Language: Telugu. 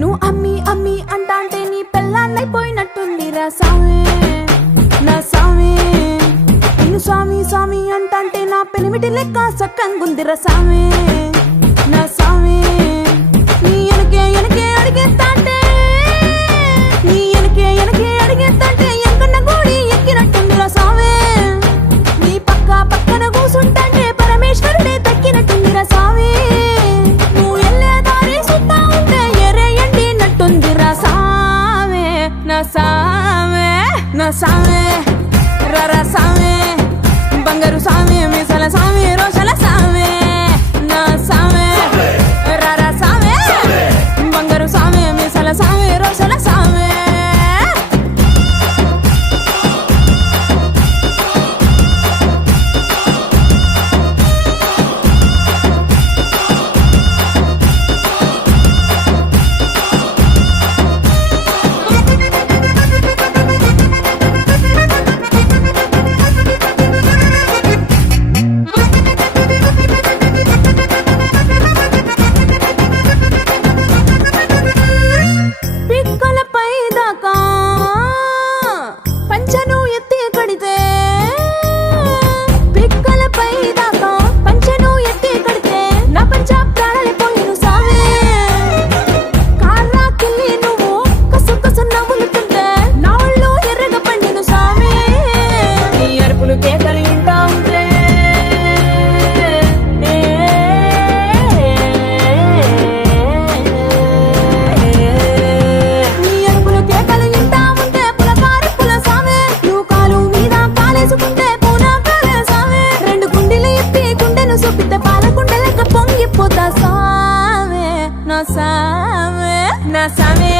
నువ్వు అమ్మి అమ్మి అంటాంటే నీ పెళ్ళాన్నైపోయినట్టుందిరా సామి నా సామి. నిన్ను స్వామి స్వామి అంటాంటే నా పెనిమిటి లెక్క సక్కంగుందిరా సామి నా సామి. నీ ఎనకే ఎనకే అడిగేస్తాంటే నీ ఎనకే ఎనకే అడిగేస్తాంటే ఎంకన్న గోడి ఎక్కినట్టుందిరా సామి. నీ పక్క పక్కన కూసుంటాంటే పరమేశ్వరుడే దక్కినట్టుందిరా సామి. నువ్వు ఎల్లే దారి సుత్తా ఉంటే ఎరే ఎండినట్టుందిరా సామి నా సామి నా సామి. రర సామి బంగారు సామి మీసల సామి రోషల సామి నా సామి. రర సామి బంగారు సామి మీసల సామి రోషల సామి. పిక్కలపై దాకా పంచను ఎత్తి కడితే పిక్కలపై దాకా పంచను ఎత్తి కడితే నా పంచ ప్రాణాలు పోయిను సామే. కాళ్ళకిల్లి నువ్వు కసు కసు నవ్వులుతుంటే నా ఒళ్ళు ఎర్రగా పండిను సామే. నీ అరుపులు కేకలు వింటా ఉంటే నా సామే నా సామే.